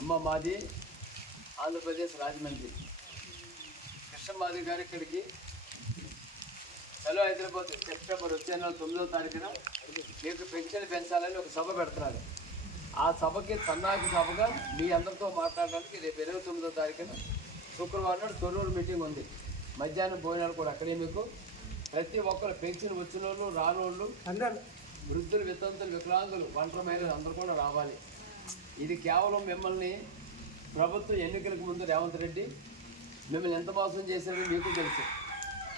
అమ్మ మాది ఆంధ్రప్రదేశ్ రాజమండ్రి. కృష్ణమాధవి గారు ఇక్కడికి. హలో హైదరాబాద్ సెప్టెంబర్ వచ్చే నెల తొమ్మిదో తారీఖున మీకు పెన్షన్ పెంచాలని ఒక సభ పెడుతున్నారు. ఆ సభకి సన్నాహక సభగా మీ అందరితో మాట్లాడడానికి రేపు ఇరవై తొమ్మిదో తారీఖున శుక్రవారం నాడు తొర్రూరు మీటింగ్ ఉంది. మధ్యాహ్నం భోజనాలు కూడా అక్కడే మీకు. ప్రతి ఒక్కరు పెన్షన్ వచ్చిన వాళ్ళు రానోళ్ళు వృద్ధులు వితంతులు వికలాంగులు ఒంటరి మహిళలు అందరూ కూడా రావాలి. ఇది కేవలం మిమ్మల్ని ప్రభుత్వం ఎన్నికలకు ముందు రేవంత్ రెడ్డి మిమ్మల్ని ఎంత మోసం చేశారని మీకు తెలుసు.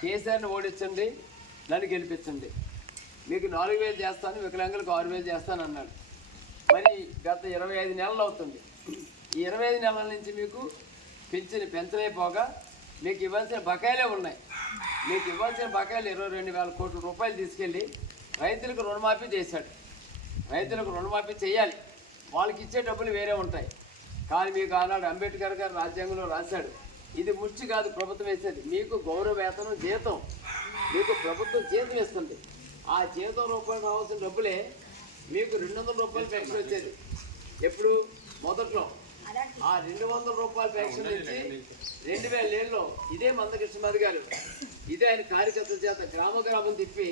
కేసీఆర్ని ఓడించండి నన్ను గెలిపించండి. మీకు నాలుగు వేలు చేస్తాను వికలాంగులకు ఆరు వేలు చేస్తాను అన్నాడు. మరి గత ఇరవై ఐదు నెలలు అవుతుంది. ఈ ఇరవై ఐదు నెలల నుంచి మీకు పెంచిన పెంచలేకపోగా మీకు ఇవ్వాల్సిన బకాయిలే ఉన్నాయి. మీకు ఇవ్వాల్సిన బకాయిలు ఇరవై రెండు వేల కోట్ల రూపాయలు తీసుకెళ్ళి రైతులకు రుణమాఫీ చేశాడు. రైతులకు రుణమాఫీ చేయాలి. వాళ్ళకి ఇచ్చే డబ్బులు వేరే ఉంటాయి. కానీ మీకు ఆనాడు అంబేద్కర్ గారు రాజ్యాంగంలో రాశాడు. ఇది ముచ్చి కాదు ప్రభుత్వం వేసేది. మీకు గౌరవ వేతనం జీతం. మీకు ప్రభుత్వం జీతం ఇస్తుంది. ఆ జీతం రూపాయలు రావాల్సిన డబ్బులే మీకు రెండు వందల రూపాయలు పెన్షన్ వచ్చేది. ఎప్పుడు? మొదట్లో. ఆ రెండు వందల రూపాయల పెన్షన్ నుంచి రెండు వేల ఏళ్ళలో ఇదే మందకృష్ణమాది గారు. ఇదే ఆయన కార్యకర్తల చేత గ్రామ గ్రామం తిప్పి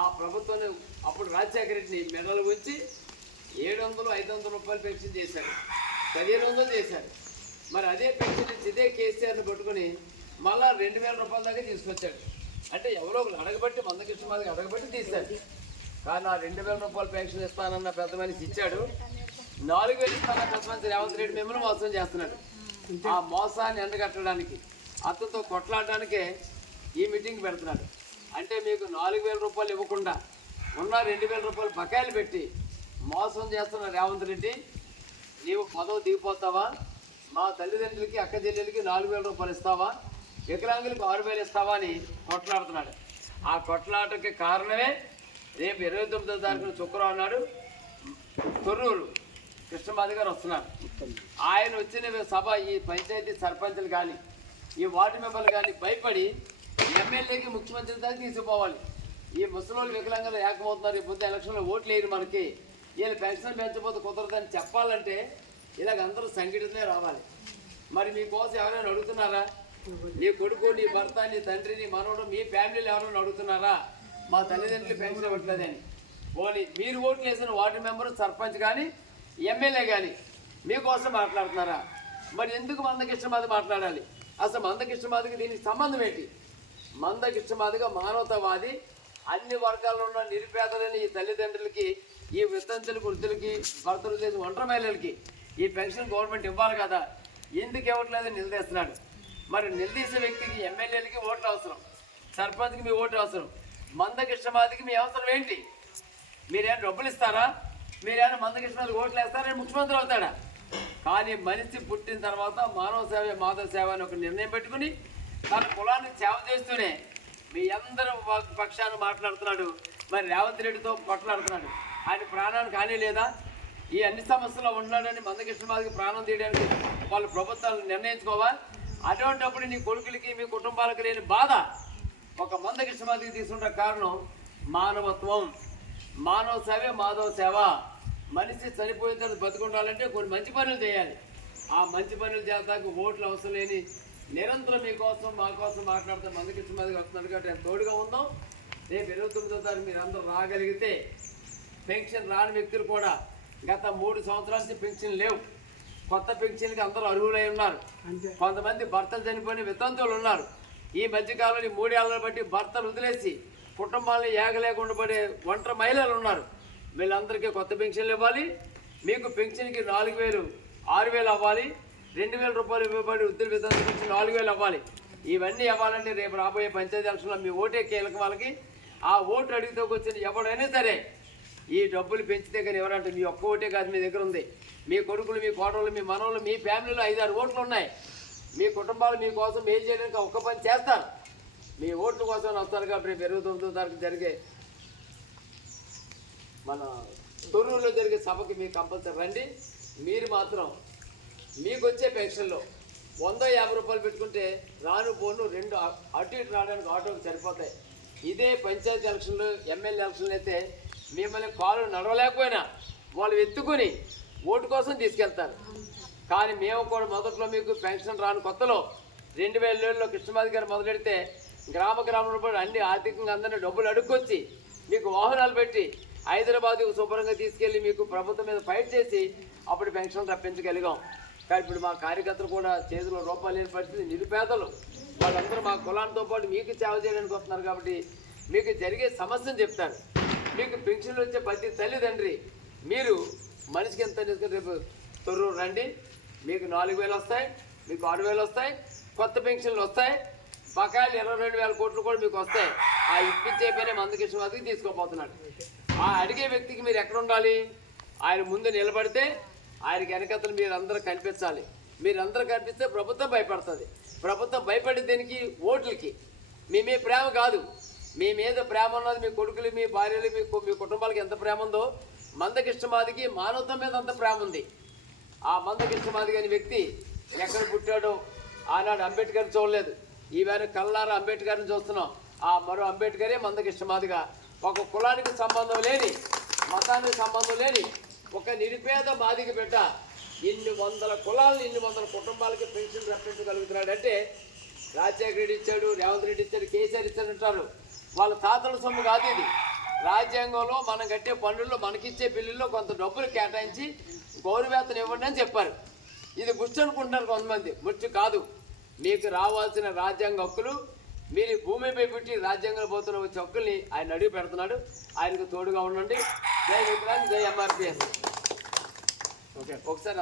ఆ ప్రభుత్వాన్ని అప్పుడు రాజశేఖర రెడ్డిని మెడలు ఉంచి ఏడు వందలు ఐదు వందల రూపాయలు పెన్షన్ చేశారు. పదిహేను వందలు చేశారు. మరి అదే పెన్షన్ ఇచ్చి ఇదే కేసీఆర్ని పట్టుకొని మళ్ళా రెండు వేల రూపాయల దాకా తీసుకొచ్చాడు. అంటే ఎవరో ఒకరు అడగబట్టి మందకృష్ణమాదికి అడగబట్టి తీశారు. కానీ ఆ రెండు వేల రూపాయలు పెన్షన్ ఇస్తానన్న పెద్ద మనిషి ఇచ్చాడు. నాలుగు వేలు ఇస్తానన్న పెద్ద మనిషి రేవంత్ రెడ్డి మిమ్మల్ని మోసం చేస్తున్నాడు. ఆ మోసాన్ని ఎండగట్టడానికి అతనితో కొట్లాడడానికే ఈ మీటింగ్ పెడుతున్నాడు. అంటే మీకు నాలుగు వేల రూపాయలు ఇవ్వకుండా ఉన్న రెండు వేల రూపాయలు బకాయిలు పెట్టి మోసం చేస్తున్న రేవంత్ రెడ్డి నీవు పదవి దిగిపోతావా? మా తల్లిదండ్రులకి అక్క చెల్లెలకి నాలుగు వేల రూపాయలు ఇస్తావా? వికలాంగులకు ఆరు వేలు ఇస్తావా అని కొట్లాడుతున్నాడు. ఆ కొట్లాటకి కారణమే రేపు ఇరవై తొమ్మిదో తారీఖున శుక్రవారం నాడు తొర్రూరు కృష్ణమాధి గారు వస్తున్నారు. ఆయన వచ్చిన సభ ఈ పంచాయతీ సర్పంచులు కానీ ఈ వార్డు మెంబర్లు కానీ భయపడి ఎమ్మెల్యేకి ముఖ్యమంత్రి దాకా తీసుకుపోవాలి. ఈ ముసలోళ్ళు వికలాంగులు ఏకమవుతున్నారు ఈ పొద్దు ఎలక్షన్లో ఓట్లు వేయరు మనకి. వీళ్ళు పెన్షన్ పెంచబోతే కుదరదని చెప్పాలంటే ఇలాగ అందరూ సంఘటనే రావాలి. మరి మీకోసం ఎవరైనా అడుగుతున్నారా? నీ కొడుకు నీ భర్త నీ తండ్రి నీ మనవడు మీ ఫ్యామిలీలు ఎవరైనా అడుగుతున్నారా? మా తల్లిదండ్రులు పెన్షన్ ఇవ్వట్లేదని. పోనీ మీరు ఓట్లు వేసిన వార్డు మెంబర్ సర్పంచ్ కానీ ఎమ్మెల్యే కానీ మీకోసం మాట్లాడుతున్నారా? మరి ఎందుకు మందకృష్ణమాది మాట్లాడాలి? అసలు మందకృష్ణమాదికి దీనికి సంబంధం ఏంటి? మందకృష్ణమాదిగా మానవతావాది అన్ని వర్గాల్లో ఉన్న నిరుపేదలని ఈ తల్లిదండ్రులకి ఈ వితంతులు వృద్ధులకి భర్తలు చేసి ఒంటరి మహిళలకి ఈ పెన్షన్ గవర్నమెంట్ ఇవ్వాలి కదా. ఎందుకు ఇవ్వట్లేదు? నిలదీస్తున్నాడు మరి నిలదీసే వ్యక్తికి ఎమ్మెల్యేలకి ఓట్లు అవసరం. సర్పంచ్కి మీ ఓటు అవసరం. మందకృష్ణమాదికి మీ అవసరం ఏంటి? మీరేమైనా డబ్బులు ఇస్తారా? మీరేమైనా మందకృష్ణమాదికి ఓట్లు వేస్తారా? ముఖ్యమంత్రి అవుతాడా? కానీ మనిషి పుట్టిన తర్వాత మానవ సేవ మాధవ సేవ అని ఒక నిర్ణయం పెట్టుకుని తన కులానికి సేవ చేస్తూనే మీ అందరూ పక్షాన్ని మాట్లాడుతున్నాడు. మరి రేవంత్ రెడ్డితో కొట్లాడుతున్నాడు. ఆయన ప్రాణానికి హాని లేదా? ఈ అన్ని సమస్యల్లో ఉన్నాడని మందకృష్ణమాదికి ప్రాణం తీయడానికి వాళ్ళు ప్రభుత్వాలు నిర్ణయించుకోవా? అటువంటిప్పుడు నీ కొడుకులకి మీ కుటుంబాలకు లేని బాధ ఒక మందకృష్ణమాదికి తీసుకుంటే కారణం మానవత్వం. మానవ సేవే మాధవ సేవ. మనిషి చనిపోయిన తర్వాత బతుకుండాలంటే కొన్ని మంచి పనులు చేయాలి. ఆ మంచి పనులు చేస్తాక ఓట్లు అవసరం లేని నిరంతరం మీకోసం మా కోసం మాట్లాడితే మందకృష్ణమాదికి వస్తున్నట్టుగా కాబట్టి నేను తోడుగా ఉందాం. రేపు ఇరవై తొమ్మిదో తారీఖు మీరు అందరూ రాగలిగితే పెన్షన్ రాని వ్యక్తులు కూడా గత మూడు సంవత్సరాల నుంచి పెన్షన్ లేవు. కొత్త పెన్షన్కి అందరూ అర్హులై ఉన్నారు. కొంతమంది భర్తలు చనిపోయిన వితంతువులు ఉన్నారు. ఈ మధ్యకాలంలో మూడేళ్ళను బట్టి భర్తలు వదిలేసి కుటుంబాలను ఏగలేకుండా పడే ఒంటరి మహిళలు ఉన్నారు. వీళ్ళందరికీ కొత్త పెన్షన్లు ఇవ్వాలి. మీకు పెన్షన్కి నాలుగు వేలు ఆరు వేలు అవ్వాలి. రెండు వేల రూపాయలు ఇవ్వబడి వృద్ధుల వితంతుల నుంచి నాలుగు వేలు అవ్వాలి. ఇవన్నీ ఇవ్వాలంటే రేపు రాబోయే పంచాయతీ ఎలక్షన్లో మీ ఓటే కీలక వాళ్ళకి. ఆ ఓటు అడిగితే వచ్చిన ఎవడైనా సరే ఈ డబ్బులు పెంచితే కానీ ఎవరంటే మీ ఒక్క ఓటే కాదు మీ దగ్గర ఉంది. మీ కొడుకులు మీ కోడళ్ళు మీ మనవలు మీ ఫ్యామిలీలో ఐదారు ఓట్లు ఉన్నాయి. మీ కుటుంబాలు మీకోసం ఏం చేయడానికి ఒక్క పని చేస్తారు. మీ ఓట్ల కోసం వస్తారు కాబట్టి ఇరవై తొమ్మిదో తారీఖు జరిగే మన తొర్రూరులో జరిగే సభకి మీరు కంపల్సరీ రండి. మీరు మాత్రం మీకు వచ్చే పెన్షన్లో వంద యాభై రూపాయలు పెట్టుకుంటే రాను పోను రెండు అటు ఇటు రావడానికి ఆటోకి సరిపోతాయి. ఇదే పంచాయతీ ఎలక్షన్లు ఎమ్మెల్యే ఎలక్షన్లు అయితే మిమ్మల్ని కాలు నడవలేకపోయినా వాళ్ళు ఎత్తుకొని ఓటు కోసం తీసుకెళ్తారు. కానీ మేము కూడా మొదట్లో మీకు పెన్షన్ రాని కొత్తలో రెండు వేల ఏళ్ళలో కృష్ణమాది గారు మొదలెడితే గ్రామ గ్రామంలో కూడా అన్ని ఆర్థికంగా అందరినీ డబ్బులు అడుక్కొచ్చి మీకు వాహనాలు పెట్టి హైదరాబాద్కు శుభ్రంగా తీసుకెళ్ళి మీకు ప్రభుత్వం మీద ఫైట్ చేసి అప్పుడు పెన్షన్ రప్పించగలిగాం. కానీ ఇప్పుడు మా కార్యకర్తలు కూడా చేతిలో రూపాయలు లేని పరిస్థితి నిరుపేదలు. వాళ్ళందరూ మా కులాంతో పాటు మీకు సేవ చేయడానికి వస్తున్నారు కాబట్టి మీకు జరిగే సమస్యను చెప్తారు మీకు పెన్షన్లు వచ్చే ప్రతి తల్లిదండ్రి మీరు మనిషికి ఎంత తీసుకుని రేపు తొర్రూరు రండి. మీకు నాలుగు వేలు వస్తాయి మీకు ఆరు వేలు వస్తాయి కొత్త పెన్షన్లు వస్తాయి బకాయిలు ఇరవై రెండు వేల కోట్లు కూడా మీకు వస్తాయి. ఆ ఇప్పించే పని మందకృష్ణ వద్దకు తీసుకోపోతున్నాడు ఆ అడిగే వ్యక్తికి మీరు ఎక్కడ ఉండాలి? ఆయన ముందు నిలబడితే ఆయనకి వెనకతలు మీరందరూ కనిపించాలి. మీరందరూ కనిపిస్తే ప్రభుత్వం భయపడుతుంది. ప్రభుత్వం భయపడే దేనికి? ఓట్లకి. మీ మీ ప్రేమ కాదు. మీ మీద ప్రేమ ఉన్నది మీ కొడుకులు మీ భార్యలు మీ మీ కుటుంబాలకి ఎంత ప్రేమ ఉందో మందకిష్టమాదికి మానవత్వం మీద అంత ప్రేమ ఉంది. ఆ మందకిష్టమాదికి అనే వ్యక్తి ఎక్కడ పుట్టాడో ఆనాడు అంబేద్కర్ చూడలేదు. ఈవేళ కల్లార అంబేద్కర్ని చూస్తున్నాం. ఆ మరో అంబేద్కరే మందకిష్టమాదిగా ఒక కులానికి సంబంధం లేని మతానికి సంబంధం లేని ఒక నిరుపేద మాదిగ బిడ్డ ఇన్ని వందల కులాలను ఇన్ని వందల కుటుంబాలకి పెన్షన్ రప్పించగలుగుతున్నాడంటే రాజశేఖర రెడ్డి ఇచ్చాడు రేవంత్ రెడ్డి ఇచ్చాడు కేసీఆర్ ఇచ్చాడు అంటారు. వాళ్ళ తాతల సొమ్ము కాదు ఇది. రాజ్యాంగంలో మనం కట్టే పన్నుల్లో మనకిచ్చే బిల్లుల్లో కొంత డబ్బులు కేటాయించి గౌరవేతనం ఇవ్వండి అని చెప్పారు. ఇది ముచ్చు అనుకుంటున్నారు కొంతమంది. ముచ్చు కాదు. మీకు రావాల్సిన రాజ్యాంగ హక్కులు మీరు భూమిపై పుట్టి రాజ్యాంగంలో పోతున్న వచ్చే హక్కుల్ని ఆయన అడిగి పెడుతున్నాడు. ఆయనకు తోడుగా ఉండండి. జై విక్రాంత్ జై ఎంఆర్పిఎస్. ఓకే. ఒకసారి